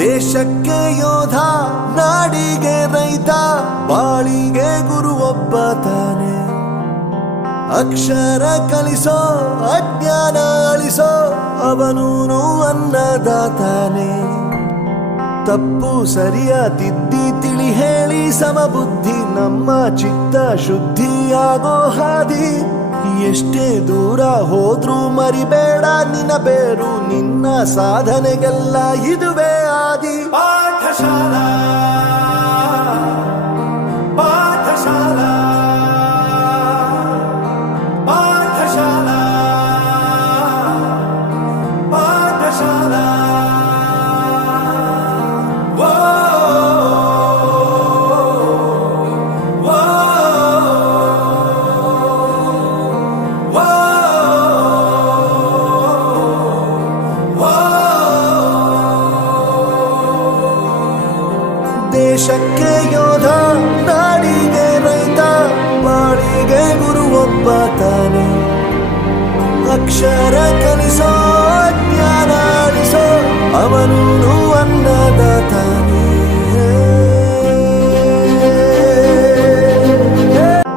ದೇಶಕ್ಕೆ ಯೋಧ, ನಾಡಿಗೆ ರೈತ, ಬಾಳಿಗೆ ಗುರು ಒಬ್ಬ ತಾನೆ. ಅಕ್ಷರ ಕಲಿಸೋ, ಅಜ್ಞಾನ ಅಳಿಸೋ, ಅವನೂನು ಅನ್ನದಾತಾನೆ. ತಪ್ಪು ಸರಿಯ ತಿದ್ದಿ ತಿಳಿ ಹೇಳಿ ಸಮಬುದ್ಧಿ, ನಮ್ಮ ಚಿತ್ತ ಶುದ್ಧಿಯಾಗೋ ಹಾದಿ. ಎಷ್ಟೇ ದೂರ ಹೋದ್ರೂ ಮರಿಬೇಡ ನಿನ್ನ ಬೇರು, ನಿನ್ನ ಸಾಧನೆಗೆಲ್ಲ ಇದುವೇ ಆದಿ. ಪಾಠಶಾಲಾ ಪಾಠಶಾಲಾ ಪಾಠಶಾಲಾ ಪಾಠಶಾಲಾ. ದೇಶಕ್ಕೆ ಯೋಧ, ನಾಡಿಗೆ ರೈತ, ಬಾಳಿಗೆ ಗುರು ಒಬ್ಬ ತಾನೆ. ಅಕ್ಷರ ಕಲಿಸೋ, ಜ್ಞಾನ ಅಳಿಸೋ, ಅವನೂನು ಅನ್ನದಾತಾನೆ.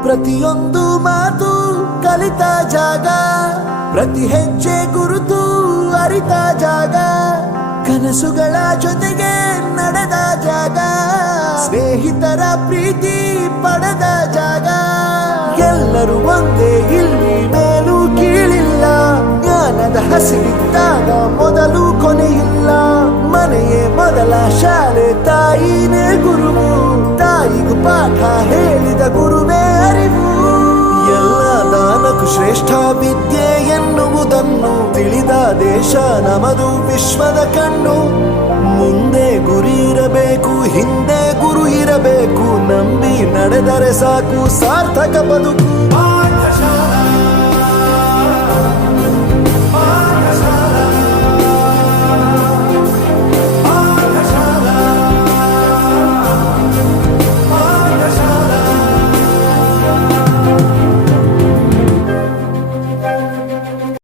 ಪ್ರತಿಯೊಂದು ಮಾತು ಕಲಿತ ಜಾಗ, ಪ್ರತಿ ಹೆಜ್ಜೆ ಗುರುತು ಅರಿತ ಜಾಗ, ಕನಸುಗಳ ಜೊತೆಗೆ ನಡೆದ ಜಾಗ, ಸ್ನೇಹಿತರ ಪ್ರೀತಿ ಪಡೆದ ಜಾಗ. ಎಲ್ಲರೂ ಒಂದೇ, ಇಲ್ಲಿ ಮೇಲೂ ಕೀಳಿಲ್ಲ, ಜ್ಞಾನದ ಹಸಿವಿದ್ದಾಗ ಮೊದಲು ಕೊನೆಯಿಲ್ಲ. ಮನೆಯೇ ಮೊದಲ ಶಾಲೆ, ತಾಯಿನೇ ಗುರುವು, ತಾಯಿಗೂ ಪಾಠ ಹೇಳಿದ ಗುರುವೇ ಅರಿವು. ಎಲ್ಲ ದಾನಕ್ಕೂ ಶ್ರೇಷ್ಠ ವಿದ್ಯೆ ಎನ್ನುವುದನ್ನು ತಿಳಿದ ದೇಶ ನಮದು, ವಿಶ್ವದ ಕಣ್ಣು. ಮುಂದೆ ಗುರಿ ಇರಬೇಕು, ಹಿಂದೆ ಗುರು ಇರಬೇಕು, ನಂಬಿ ನಡೆದರೆ ಸಾಕು ಸಾರ್ಥಕ ಬದುಕು. ಪಾಠಶಾಲಾ